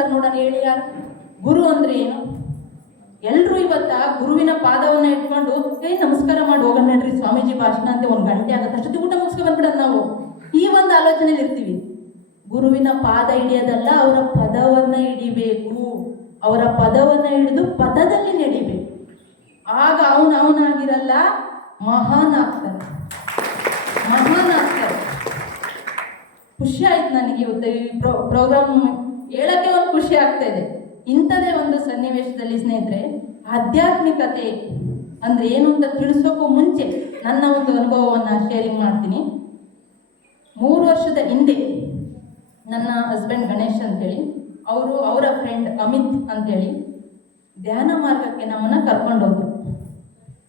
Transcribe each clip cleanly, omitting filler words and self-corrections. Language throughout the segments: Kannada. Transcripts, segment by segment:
ನಮಸ್ಕಾರ ನೋಡೋಣ, ಹೇಳಿ ಯಾರು? ಗುರು ಅಂದ್ರೆ ಏನು? ಎಲ್ರು ಇವತ್ತ ಗುರುವಿನ ಪಾದವನ್ನ ಇಟ್ಕೊಂಡು ನಮಸ್ಕಾರ ಮಾಡಿ ಹೋಗೋಣ ನಡ್ರಿ ಸ್ವಾಮೀಜಿ ಭಾಷಣ ಅಂತ 1 ಗಂಟೆ ಆಗುತ್ತೆ, ಅಷ್ಟೊತ್ತಿಗೆ ಊಟ ಮುಗಿಸ್ಕೊ ಬಂದ್ಬಿಡೋದು ನಾವು. ಈ ಒಂದು ಆಲೋಚನೆಯಲ್ಲಿ ಇರ್ತೀವಿ. ಗುರುವಿನ ಪಾದ ಹಿಡಿಯೋದಲ್ಲ, ಅವರ ಪದವನ್ನ ಹಿಡಿಬೇಕು. ಅವರ ಪದವನ್ನ ಹಿಡಿದು ಪದದಲ್ಲಿ ನಡಿಬೇಕು. ಆಗ ಅವನಾಗಿರಲ್ಲ, ಮಹಾನ್ ಆಗ್ತಾರೆ. ಖುಷಿ ಆಯ್ತು ನನಗೆ ಇವತ್ತು ಈ ಪ್ರೋಗ್ರಾಮ್ ಹೇಳಕ್ಕೆ ಒಂದು ಖುಷಿ ಆಗ್ತಾ ಇದೆ. ಇಂಥದೇ ಒಂದು ಸನ್ನಿವೇಶದಲ್ಲಿ ಸ್ನೇಹಿತರೆ, ಆಧ್ಯಾತ್ಮಿಕತೆ ಅಂದ್ರೆ ಏನು ಅಂತ ತಿಳಿಸೋಕ್ಕೂ ಮುಂಚೆ ನನ್ನ ಒಂದು ಅನುಭವವನ್ನು ಶೇರಿಂಗ್ ಮಾಡ್ತೀನಿ. 3 ವರ್ಷದ ಹಿಂದೆ ನನ್ನ ಹಸ್ಬೆಂಡ್ ಗಣೇಶ್ ಅಂತೇಳಿ, ಅವರ ಫ್ರೆಂಡ್ ಅಮಿತ್ ಅಂತೇಳಿ ಧ್ಯಾನ ಮಾರ್ಗಕ್ಕೆ ನಮ್ಮನ್ನು ಕರ್ಕೊಂಡೋದ್ರು.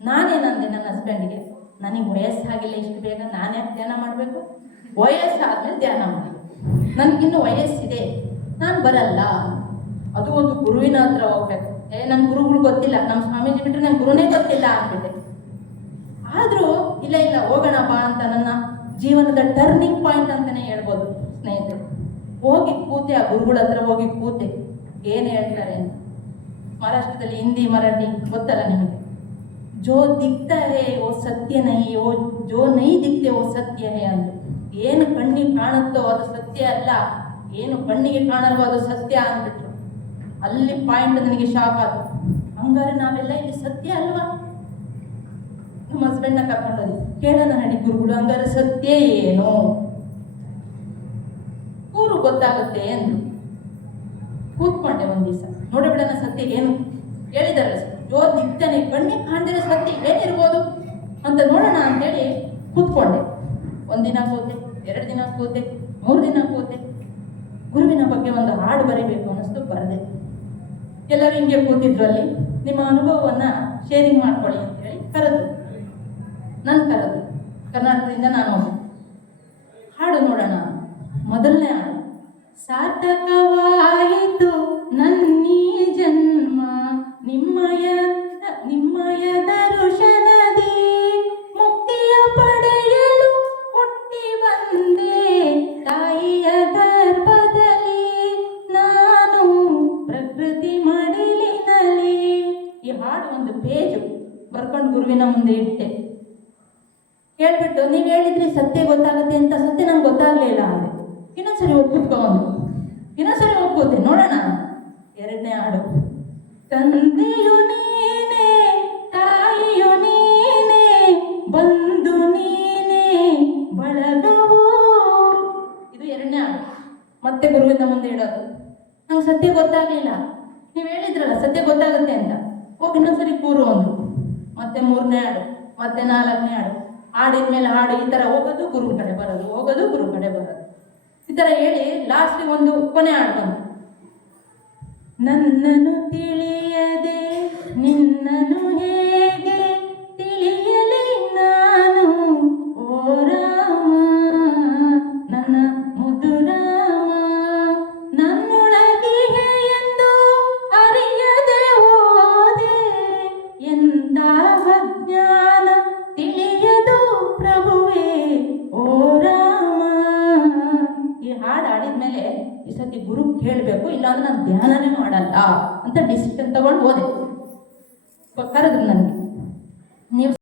ನಾನೇನಂದೆ ನನ್ನ ಹಸ್ಬೆಂಡ್ಗೆ, ನನಗೆ ವಯಸ್ಸಾಗಿಲ್ಲ ಇಷ್ಟು ಬೇಗ, ನಾನು ಯಾಕೆ ಧ್ಯಾನ ಮಾಡಬೇಕು? ವಯಸ್ಸಾದ್ಮೇಲೆ ಧ್ಯಾನ ಮಾಡಿ, ನನಗಿನ್ನೂ ವಯಸ್ಸಿದೆ, ನಾನು ಬರಲ್ಲ. ಅದು ಒಂದು ಗುರುವಿನ ಹತ್ರ ಹೋಗ್ಬೇಕು. ನನ್ನ ಗುರುಗಳು ಗೊತ್ತಿಲ್ಲ, ನಮ್ಮ ಸ್ವಾಮೀಜಿ ಬಿಟ್ಟರೆ ನನ್ನ ಗುರುನೇ ಗೊತ್ತಿಲ್ಲ ಅಂದ್ಬಿಟ್ಟೆ. ಆದರೂ ಇಲ್ಲ ಹೋಗೋಣ ಬಾ ಅಂತ ನನ್ನ ಜೀವನದ ಟರ್ನಿಂಗ್ ಪಾಯಿಂಟ್ ಅಂತಲೇ ಹೇಳ್ಬೋದು ಸ್ನೇಹಿತರೆ. ಹೋಗಿ ಕೂತೆ, ಆ ಗುರುಗಳ ಹತ್ರ ಹೋಗಿ ಕೂತೆ. ಏನು ಹೇಳ್ತಾರೆ ಅಂತ ಮಹಾರಾಷ್ಟ್ರದಲ್ಲಿ ಹಿಂದಿ ಮರಾಠಿ ಗೊತ್ತಲ್ಲ ನಿಮಗೆ. ಜೋ ದಿಕ್ತಾ ಹೇ ಓ ಸತ್ಯ ನೈ, ಓ ಜೋ ನೈ ದಿಕ್ತೆ ಓ ಸತ್ಯ ಹೇ ಅಂತ. ಏನು ಕಣ್ಣಿಗೆ ಕಾಣುತ್ತೋ ಅದು ಸತ್ಯ ಅಲ್ಲ, ಏನು ಕಣ್ಣಿಗೆ ಕಾಣಲ್ವೋ ಅದು ಸತ್ಯ ಅಂದ್ಬಿಟ್ರು. ಅಲ್ಲಿ ಪಾಯಿಂಟ್ ನನಗೆ ಶಾಕ್ ಆಯ್ತು. ಹಂಗಾರೆ ನಾವೆಲ್ಲ ಇಲ್ಲಿ ಸತ್ಯ ಅಲ್ವಾ? ನಮ್ಮ ಹಸ್ಬೆಂಡ್ನ ಕರ್ಕೊಂಡೋದಿ ಕೇಳೋಣ ನಡಿ ಗುರುಗಳು, ಹಂಗಾರೆ ಸತ್ಯ ಏನು ಕೂರು ಗೊತ್ತಾಗುತ್ತೆ ಎಂದು ಕೂತ್ಕೊಂಡೆ. ಒಂದು ದಿವಸ ನೋಡಿಬಿಡೋಣ ಸತ್ಯ ಏನು ಹೇಳಿದಾರಲ್ಲ, ಜೋ ದಿಗ್ತಾನೆ ಕಣ್ಣಿಗೆ ಕಾಣ್ದಿರೋ ಸತ್ಯ ಏನಿರ್ಬೋದು ಅಂತ ನೋಡೋಣ ಅಂತೇಳಿ ಕೂತ್ಕೊಂಡೆ. 1 ದಿನ ಕೂತೆ, 2 ದಿನ ಕೂತೆ, 3 ದಿನ ಕೂತೆ. ಗುರುವಿನ ಬಗ್ಗೆ ಒಂದು ಹಾಡು ಬರೀಬೇಕು ಅನ್ನಿಸ್ತು, ಬರದೆ. ಎಲ್ಲರೂ ಹಿಂಗೆ ಕೂತಿದ್ರು. ಅಲ್ಲಿ ನಿಮ್ಮ ಅನುಭವವನ್ನು ಶೇರಿಂಗ್ ಮಾಡ್ಕೊಳ್ಳಿ ಅಂತೇಳಿ ಕರೆದು ಕರ್ನಾಟಕದಿಂದ ನಾನು ಹೋದೆ. ಹಾಡು ನೋಡೋಣ. ಮೊದಲನೇ ಹಾಡು, ಸಾರ್ಥಕವಾಯಿತು ನನ್ನೀ ಜನ್ಮ ನಿಮ್ಮಯ ದರ್ಶನದಿ, ಮುಕ್ತಿಯ ಪಡೆಯಲು ಹುಟ್ಟಿ ಬಂದೆ ತಾಯಿಯ ಗರ್ಭದಲ್ಲಿ, ನಾನು ಪ್ರಕೃತಿ ಮಡಿಲಿನಲ್ಲಿ. ಈ ಹಾಡು ಒಂದು ಪೇಜು ಬರ್ಕೊಂಡು ಗುರುವಿನ ಮುಂದೆ ಇಟ್ಟೆ. ಹೇಳ್ಬಿಟ್ಟು, ನೀವು ಹೇಳಿದ್ರಿ ಸತ್ಯ ಗೊತ್ತಾಗುತ್ತೆ ಅಂತ, ಸತ್ಯ ನಂಗೆ ಗೊತ್ತಾಗ್ಲಿಲ್ಲ ಅಂದ್ರೆ ಇನ್ನೊಂದ್ಸರಿ ಹೋಗ್ಕೋತೆ ನೋಡೋಣ. 2ನೇ ಹಾಡು, ತಂದೆಯು ನೀನೇ ತಾಯಿಯು ನೀನೇ ಬಂದು ನೀನೇ ಬಳಗವೋ. ಇದು 2ನೇ ಹಾಡು. ಮತ್ತೆ ಗುರುವಿನ ಮುಂದೆ ಇಡೋದು. ನಂಗೆ ಸತ್ಯ ಗೊತ್ತಾಗ್ಲಿಲ್ಲ, ನೀವು ಹೇಳಿದ್ರಲ್ಲ ಸತ್ಯ ಗೊತ್ತಾಗುತ್ತೆ ಅಂತ, ಹೋಗಿ ಇನ್ನೊಂದ್ಸರಿ ಕೂರು ಅಂದ್ರು. ಮತ್ತೆ 3ನೇ ಹಾಡು, ಮತ್ತೆ 4ನೇ ಹಾಡು. ಹಾಡಿದ ಮೇಲೆ ಹಾಡು ಈ ಥರ ಹೋಗೋದು, ಗುರು ಕಡೆ ಬರೋದು, ಹೋಗೋದು, ಗುರು ಕಡೆ ಬರೋದು, ಈ ಥರ ಹೇಳಿ ಲಾಸ್ಟಿಗೆ ಒಂದು ಕೊನೆ ಹಾಡು ಬಂತು. ನನ್ನನ್ನು ತಿಳಿಯದೆ ನಿನ್ನನ್ನು ಹೇಗೆ ತಿಳಿಯಲಿ ನಾನು, ಓ ರಾಮ ನನ್ನ ಮುದು ರಾಮ, ನನ್ನೊಳಗಿಗೆ ಎಂದು ಅರಿಯದೆ ಹೋದೆ, ಎಂದ ಅಜ್ಞಾನ ತಿಳಿಯದು ಪ್ರಭುವೇ, ಓ ರಾಮ. ಈ ಹಾಡು ಹಾಡಿದ್ಮೇಲೆ ಈ ಸತಿ ಗುರು ಕೇಳಬೇಕು, ಇಲ್ಲಾಂದ್ರೆ ನಾನು ಧ್ಯಾನನೇ ಮಾಡಲ್ಲ ಅಂತ ಡಿಸಿಷನ್ ತಗೊಂಡು ಹೋದೆ. ಕರೆದ್ರು ನನಗೆ,